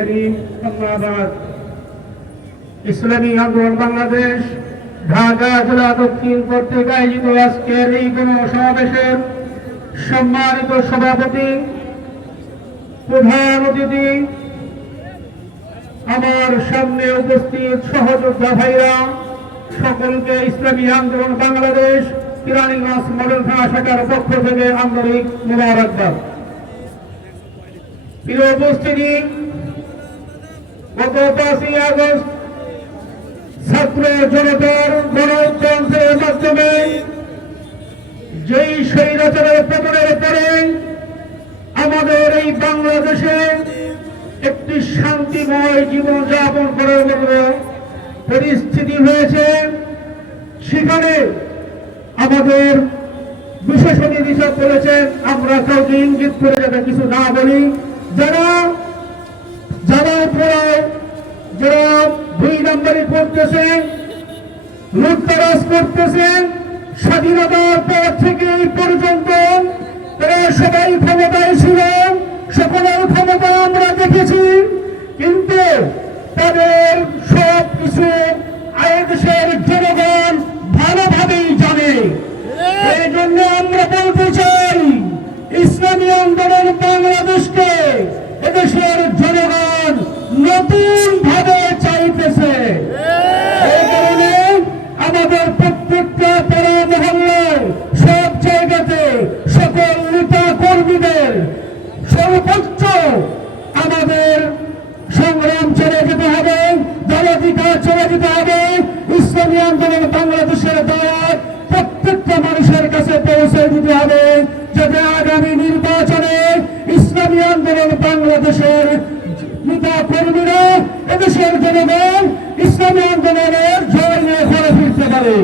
الكريم أما بعد ইসলামী আন্দোলন বাংলাদেশ ঢাকা জেলা দক্ষিণ কর্তৃক আয়োজিত আজকের এই গণসমাবেশের সম্মানিত সভাপতি, প্রধান অতিথি, আমার সামনে উপস্থিত সহযোদ্ধা ভাইরা, সকলকে ইসলামী আন্দোলন বাংলাদেশ কেরানীগঞ্জ মডেল থানা শাখার পক্ষ থেকে আন্তরিক মোবারকবাদ। প্রিয় উপস্থিতি, গত 5ই আগস্ট ছাত্র জনতার গণতন্ত্রের মাধ্যমে যেই স্বৈরাচারের পতনের পরে আমাদের এই বাংলাদেশে একটি শান্তিময় জীবনযাপন করার মতো পরিস্থিতি হয়েছে, সেখানে আমাদের বিশেষ অতিথি বলেছেন আমরা কাউকে ইঙ্গিত করে যাতে কিছু না বলি, যারা দুই নম্বরই করতেছে, লুটতরাজ করতেছে, স্বাধীনতার পর থেকে এই পর্যন্ত তারা সবাই ক্ষমতায় ছিল, সকলের ক্ষমতা আমরা দেখেছি, কিন্তু তাদের সব কিছু দেশের জনগণ ভালোভাবেই জানে। এই জন্য আমরা বলতে চাই, ইসলামী আন্দোলন বাংলাদেশকে এদেশের জনগণ নতুন ভাবে চাইতেছে। এই কারণে আমাদের প্রত্যেকটা পাড়া মহল্লায় সব জায়গাতে সকল নেতা কর্মীদের সর্বোচ্চ আমাদের সংগ্রাম চলে যেতে হবে, দলাধিকার চলে যেতে হবে। ইসলামী আন্দোলন বাংলাদেশের দাওয়াত প্রত্যেকটা মানুষের কাছে পৌঁছে দিতে হবে, যাতে আগামী নির্বাচনে ইসলামী আন্দোলন বাংলাদেশের নেতা কর্মীরা এদেশের জনগণ ইসলামী আন্দোলনের জয় নিয়ে ঘরে ফিরতে পারে।